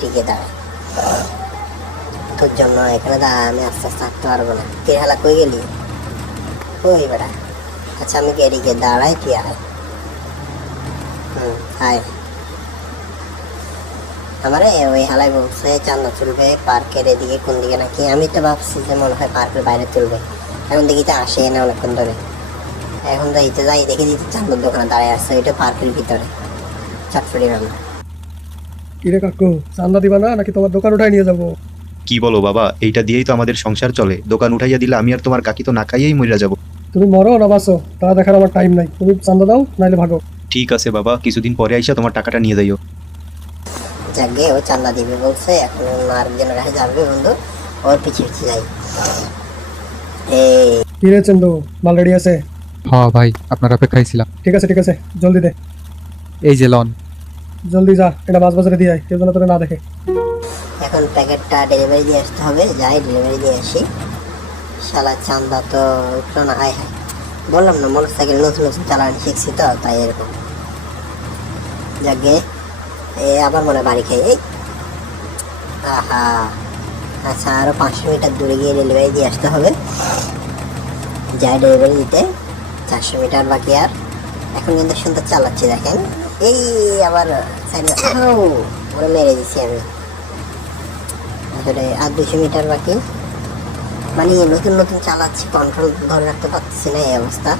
টিকে দাঁড়ায়। তোর জন্য এখানে দাঁড়া, আমি আস্তে আস্তে হাঁটতে পারবো না। তুই হেলা কই গেলি? ওই বেড়া। আচ্ছা আমি এদিকে দাঁড়াই, তুই আয়। আয়। আমারে ওই হালাই বলছে চান্দা তুলবে পার্কের এদিকে কোন দিকে নাকি। আমি তো ভাবছি যে মনে হয় পার্কের বাইরে তুলবে। এখন দেখি তো আসে না অনেকক্ষণ ধরে। এখন যাইতে যাই দেখে দিতে চান্দুর দোকানে দাঁড়িয়ে আসছে, ওইটা পার্কের ভিতরে। চটফটি রান্না। কিরে কাকু, চান্দা দিবা না নাকি তোমার দোকান উঠাই নিয়ে যাবো? কি বলো বাবা, এইটা দিয়েই তো আমাদের সংসার চলে। দোকান উঠাইয়া দিলে আমি আর তোমার কাকি তো না খাইয়েই মরিয়া যাব। তুমি মরো না বাঁচো তা দেখার আমার টাইম নাই। তুমি চান্দা দাও নাইলে ভাগো। ঠিক আছে বাবা, কিছুদিন পরে আইসা তোমার টাকাটা নিয়ে যাইও। যাকে ও চান্দা দিবে বলছে, এখন আরেকজনের কাছে যাবে বন্ধু, ওর পিছিয়ে পিছিয়ে যাই। এই কিরে চন্দু, মাল রেডি আছে? হ্যাঁ ভাই, আপনার অপেক্ষায় ছিলাম। ঠিক আছে ঠিক আছে, জলদি দে। এই যে লন। জলদি যা, এটা মাছ বাজারে দিয়ে আয়, কেউ যেন তোরে না দেখে। এখন প্যাকেটটা ডেলিভারি দিয়ে আসতে হবে, যাই ডেলিভারি দিয়ে আসি। শালা চান্দা তো উঠলো না। আয় হ্যাঁ, বললাম না মোটর সাইকেল নতুন নতুন চালানো শিখছি তো, তাই এরকম। যাকে এ আবার মনে বাড়ি খেয়ে এই আহা। আচ্ছা আরো 500 মিটার দূরে গিয়ে ডেলিভারি দিয়ে আসতে হবে। যাই ডেলিভারি দিতে 400 মিটার বাকি। আর এখন কিন্তু সুন্দর চালাচ্ছি দেখেন। এই আবার ওরা মেরে দিচ্ছি আমি। আসলে আর 200 মিটার বাকি। মানে নতুন নতুন চালাচ্ছি, কন্ট্রোল ধরে রাখতে পারতেছি না, এই অবস্থা।